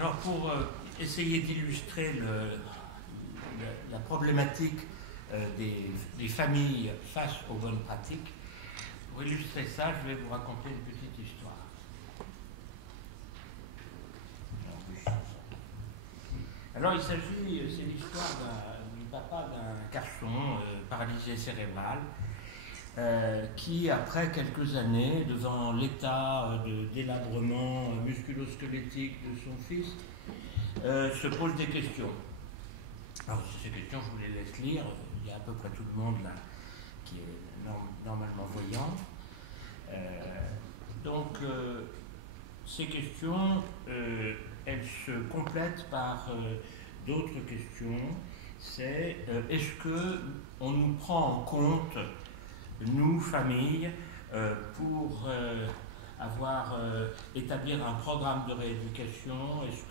Alors pour essayer d'illustrer la problématique des familles face aux bonnes pratiques, pour illustrer ça, je vais vous raconter une petite histoire. Alors il s'agit, c'est l'histoire du papa d'un garçon paralysé cérébral qui, après quelques années, devant l'état de délabrement musculo-squelettique de son fils, se pose des questions. Alors ces questions, je vous les laisse lire. Il y a à peu près tout le monde là qui est normalement voyant. Donc ces questions, elles se complètent par d'autres questions. C'est est-ce qu'on nous prend en compte, nous, familles, pour établir un programme de rééducation? Est-ce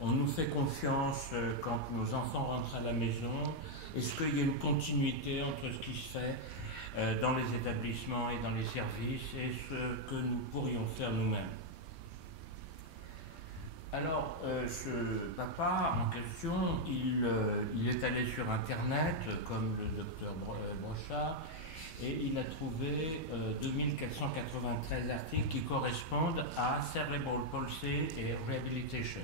qu'on nous fait confiance quand nos enfants rentrent à la maison? Est-ce qu'il y a une continuité entre ce qui se fait dans les établissements et dans les services et ce que nous pourrions faire nous-mêmes? Alors, ce papa en question, il est allé sur Internet, comme le docteur Brochard, et il a trouvé 2493 articles qui correspondent à Cerebral Palsy et Rehabilitation.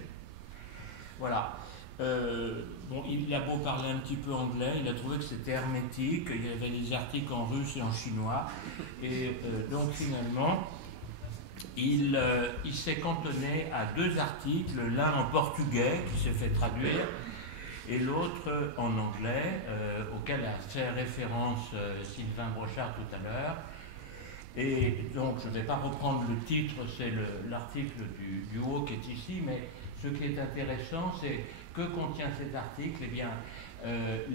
Voilà. Bon, il a beau parler un petit peu anglais, il a trouvé que c'était hermétique, il y avait des articles en russe et en chinois, et donc finalement, il s'est cantonné à 2 articles, l'un en portugais qui s'est fait traduire, et l'autre en anglais, auquel a fait référence Sylvain Brochard tout à l'heure. Et donc je ne vais pas reprendre le titre, c'est l'article du haut qui est ici, mais ce qui est intéressant, c'est que contient cet article. Eh bien,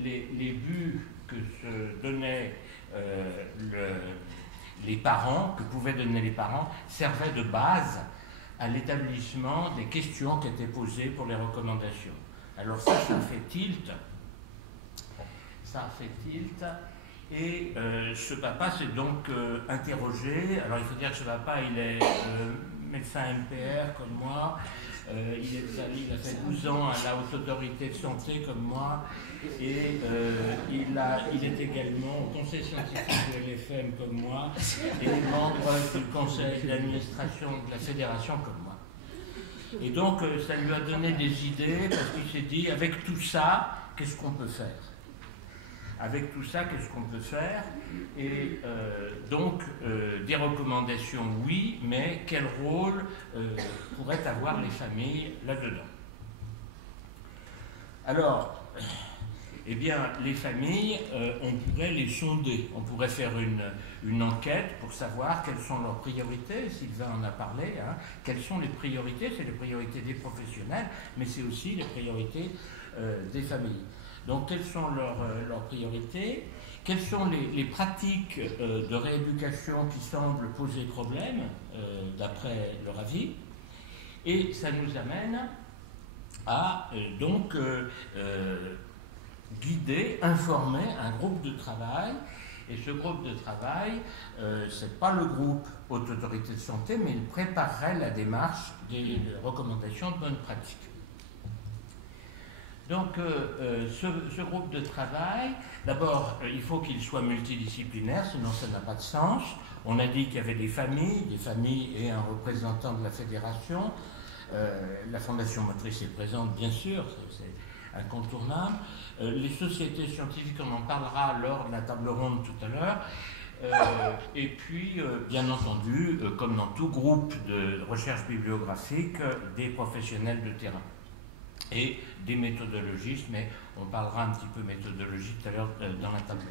les buts que se donnaient les parents, que pouvaient donner les parents, servaient de base à l'établissement des questions qui étaient posées pour les recommandations. Alors ça fait tilt. Ça fait tilt. Et ce papa s'est donc interrogé. Alors il faut dire que ce papa, il est médecin MPR comme moi. Il a fait 12 ans à la haute autorité de santé comme moi. Et il est également au conseil scientifique de l'FM comme moi. Et membre du conseil d'administration de la fédération comme moi. Et donc ça lui a donné des idées parce qu'il s'est dit, avec tout ça, qu'est-ce qu'on peut faire? Avec tout ça, qu'est-ce qu'on peut faire? Et donc, des recommandations, oui, mais quel rôle pourraient avoir les familles là-dedans? Alors, eh bien, les familles, on pourrait les sonder. On pourrait faire une enquête pour savoir quelles sont leurs priorités. Sylvain en a parlé. Hein. Quelles sont les priorités? C'est les priorités des professionnels, mais c'est aussi les priorités des familles. Donc, quelles sont leurs priorités? Quelles sont les pratiques de rééducation qui semblent poser problème, d'après leur avis? Et ça nous amène à guider, informer un groupe de travail. Et ce groupe de travail, ce n'est pas le groupe Haute Autorité de Santé, mais il préparerait la démarche des recommandations de bonne pratique. Donc, ce groupe de travail, d'abord, il faut qu'il soit multidisciplinaire, sinon ça n'a pas de sens. On a dit qu'il y avait des familles et un représentant de la fédération. La Fondation motrice est présente, bien sûr, c'est incontournable. Les sociétés scientifiques, on en parlera lors de la table ronde tout à l'heure. Et puis, bien entendu, comme dans tout groupe de recherche bibliographique, des professionnels de terrain. Et des méthodologistes, mais on parlera un petit peu méthodologie tout à l'heure dans la table.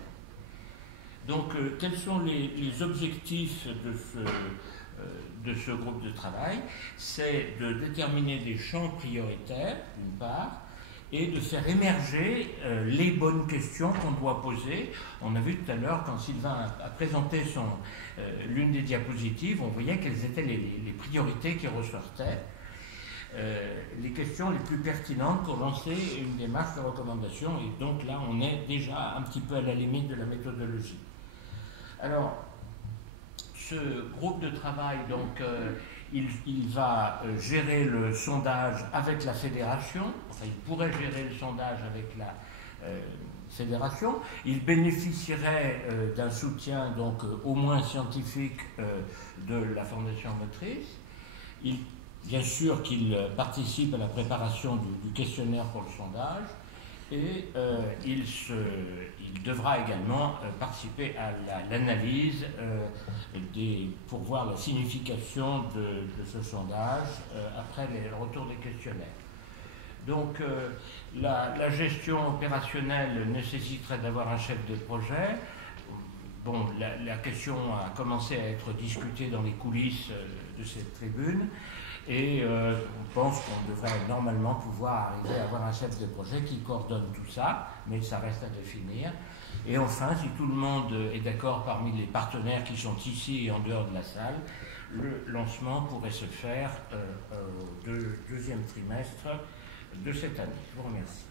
Donc, quels sont les objectifs de ce groupe de travail? C'est de déterminer des champs prioritaires, d'une part, et de faire émerger les bonnes questions qu'on doit poser. On a vu tout à l'heure, quand Sylvain a présenté l'une des diapositives, on voyait quelles étaient les priorités qui ressortaient. Les questions les plus pertinentes pour lancer une démarche de recommandation, et donc là on est déjà un petit peu à la limite de la méthodologie. Alors, ce groupe de travail, donc, il va gérer le sondage avec la fédération, enfin il pourrait gérer le sondage avec la fédération, il bénéficierait d'un soutien donc au moins scientifique de la Fondation motrice, bien sûr qu'il participe à la préparation du questionnaire pour le sondage, et il devra également participer à l'analyse pour voir la signification de ce sondage après le retour des questionnaires. Donc la gestion opérationnelle nécessiterait d'avoir un chef de projet. Bon, la question a commencé à être discutée dans les coulisses de cette tribune. Et on pense qu'on devrait normalement pouvoir arriver à avoir un chef de projet qui coordonne tout ça, mais ça reste à définir. Et enfin, si tout le monde est d'accord parmi les partenaires qui sont ici et en dehors de la salle, le lancement pourrait se faire au deuxième trimestre de cette année. Je vous remercie.